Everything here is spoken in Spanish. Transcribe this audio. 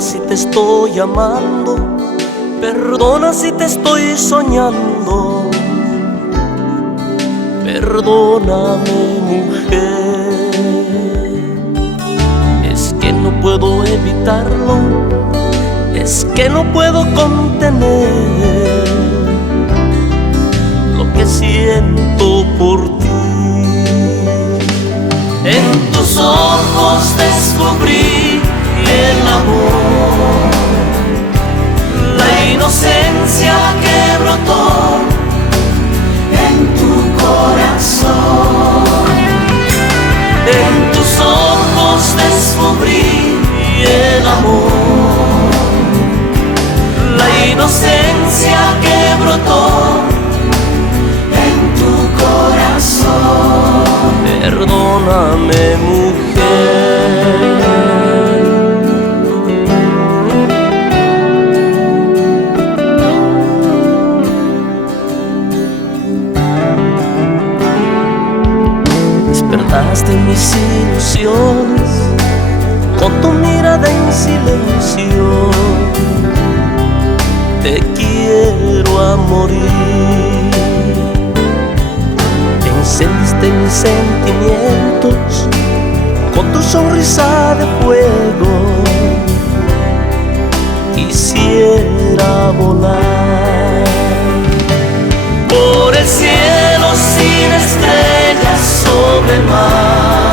Perdona si te estoy amando, perdona si te estoy soñando. Perdóname, mujer, es que no puedo evitarlo, es que no puedo contener lo que siento por ti. En tus ojos descubrí el amor, la inocencia que brotó en tu corazón. En tus ojos descubrí el amor, la inocencia que brotó en tu corazón. Perdóname, mujer. Despertaste mis ilusiones con tu mirada en silencio. Te quiero a morir. Encendiste mis sentimientos con tu sonrisa de fuego. Quisiera volar por el cielo sin estrellas sobre el mar.